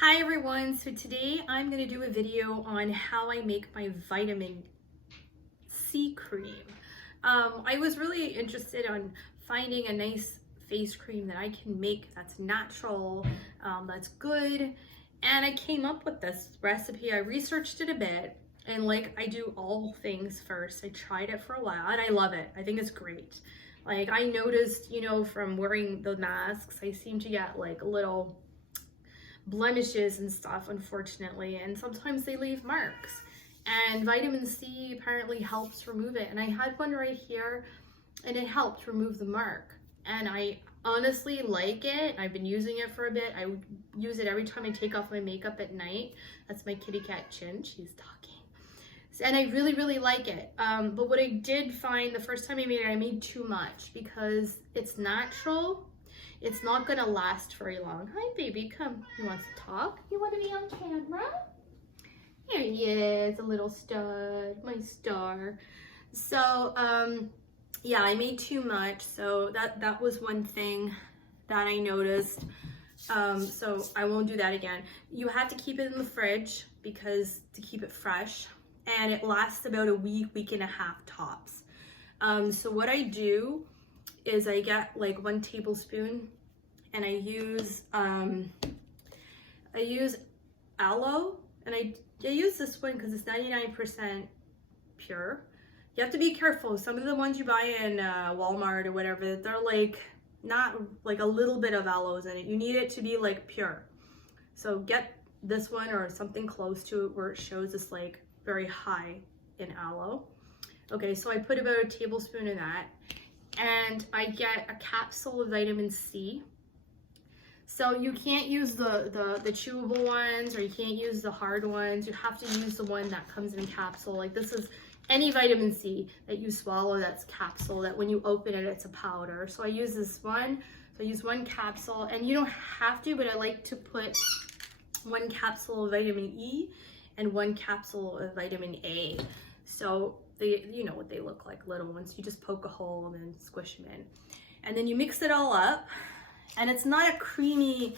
Hi everyone, so today I'm going to do a video on how I make my vitamin C cream. I was really interested on finding a nice face cream that I can make that's natural, that's good, and I came up with this recipe. I researched it a bit, and like I do all things first, I tried it for a while and I love it. I think it's great. Like I noticed, from wearing the masks, I seem to get like little blemishes and stuff, unfortunately, and sometimes they leave marks, and vitamin C apparently helps remove it. And I had one right here and it helped remove the mark, and I honestly like it. I've been using it for a bit. I use it every time I take off my makeup at night. That's my kitty cat Chin, she's talking. And I really like it, but what I did find the first time I made it, I made too much because it's natural. It's not gonna last very long. Hi baby, come. He wants to talk. You want to be on camera? Here he is, a little stud, my star. So yeah, I made too much, so that was one thing that I noticed. So I won't do that again. You have to keep it in the fridge because to keep it fresh, and it lasts about a week and a half tops. So what I do is I get like 1 tablespoon and I use aloe, and I use this one because it's 99% pure. You have to be careful. Some of the ones you buy in Walmart or whatever, they're like not like a little bit of aloe in it. You need it to be like pure. So get this one or something close to it where it shows it's like very high in aloe. Okay, so I put about a tablespoon of that, and I get a capsule of vitamin C. So you can't use the chewable ones, or you can't use the hard ones. You have to use the one that comes in a capsule. Like this is any vitamin C that you swallow that's capsule, that when you open it, it's a powder. So I use this one. So I use 1 capsule, and you don't have to, but I like to put 1 capsule of vitamin E and 1 capsule of vitamin A. So you know what they look like, little ones. You just poke a hole and then squish them in. And then you mix it all up, and it's not a creamy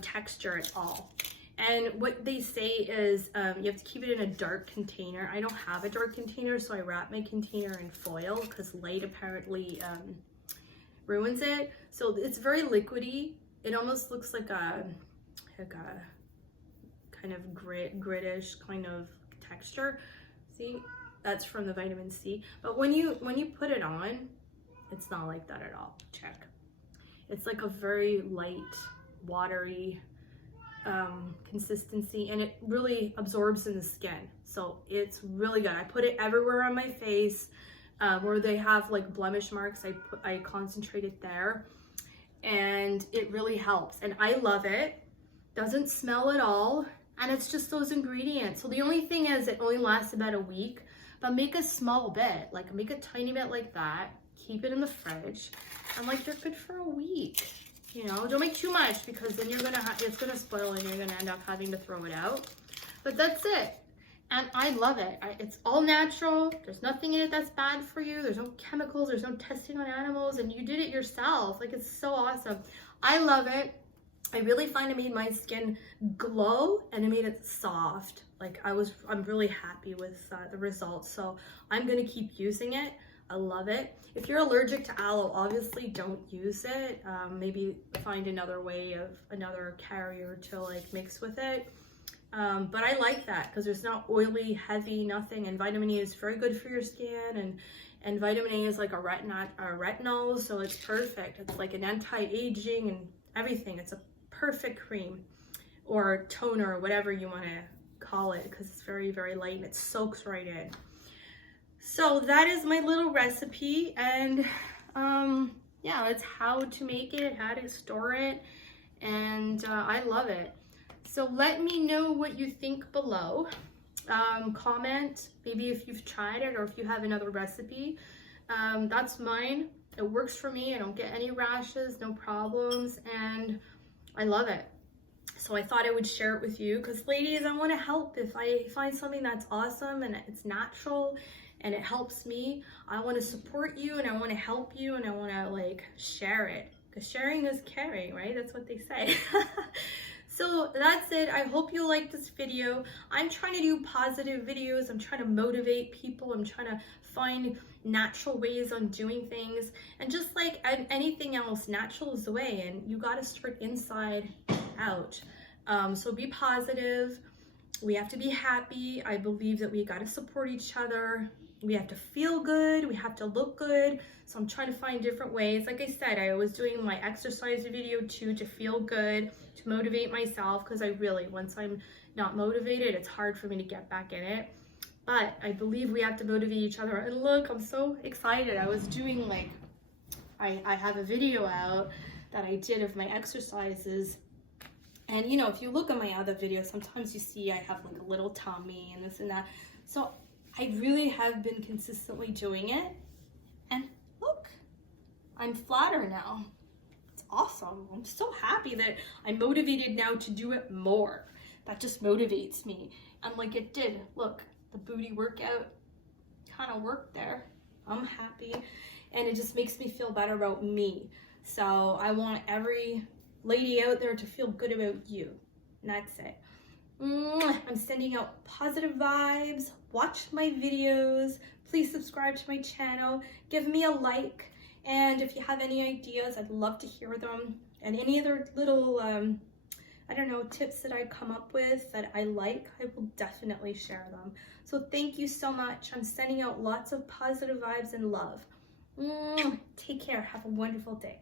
texture at all. And what they say is you have to keep it in a dark container. I don't have a dark container, so I wrap my container in foil because light apparently ruins it. So it's very liquidy. It almost looks like a kind of grittish kind of texture. See? That's from the vitamin C. But when you put it on, it's not like that at all. Check. It's like a very light, watery consistency, and it really absorbs in the skin. So it's really good. I put it everywhere on my face where they have like blemish marks. I concentrate it there, and it really helps. And I love it. Doesn't smell at all, and it's just those ingredients. So the only thing is it only lasts about a week. But make a small bit, like make a tiny bit like that, keep it in the fridge, and like you're good for a week. Don't make too much because then it's gonna spoil and you're gonna end up having to throw it out. But that's it, and I love it. It's all natural. There's nothing in it that's bad for you. There's no chemicals. There's no testing on animals, and you did it yourself. Like it's so awesome. I love it. I really find it made my skin glow, and it made it soft. Like I'm really happy with the results. So I'm gonna keep using it. I love it. If you're allergic to aloe, obviously don't use it. Maybe find another carrier to like mix with it. But I like that because there's not oily, heavy, nothing. And vitamin E is very good for your skin, and vitamin A is like a retinol, so it's perfect. It's like an anti-aging and everything. It's a perfect cream or toner or whatever you want to call it, because it's very light and it soaks right in. So that is my little recipe, and yeah, it's how to make it, how to store it, and I love it. So let me know what you think below. Comment maybe if you've tried it or if you have another recipe. That's mine. It works for me. I don't get any rashes, no problems, and I love it. So I thought I would share it with you because, ladies, I want to help. If I find something that's awesome and it's natural and it helps me, I want to support you and I want to help you and I want to like share it, because sharing is caring, right? That's what they say. So that's it. I hope you liked this video. I'm trying to do positive videos. I'm trying to motivate people. I'm trying to find natural ways on doing things. And just like anything else, natural is the way, and you got to start inside out. So be positive. We have to be happy. I believe that we got to support each other. We have to feel good. We have to look good. So I'm trying to find different ways. Like I said, I was doing my exercise video too, to feel good, to motivate myself, because I really, once I'm not motivated, it's hard for me to get back in it. But I believe we have to motivate each other. And look, I'm so excited. I was doing like, I have a video out that I did of my exercises. And you know, if you look at my other videos, sometimes you see I have like a little tummy and this and that. So I really have been consistently doing it. And look, I'm flatter now. It's awesome. I'm so happy that I'm motivated now to do it more. That just motivates me. And like it did, look, the booty workout kind of worked there. I'm happy. And it just makes me feel better about me. So I want every lady out there to feel good about you. And that's it. I'm sending out positive vibes. Watch my videos. Please subscribe to my channel. Give me a like. And if you have any ideas, I'd love to hear them. And any other little, I don't know, tips that I come up with that I like, I will definitely share them. So thank you so much. I'm sending out lots of positive vibes and love. Take care. Have a wonderful day.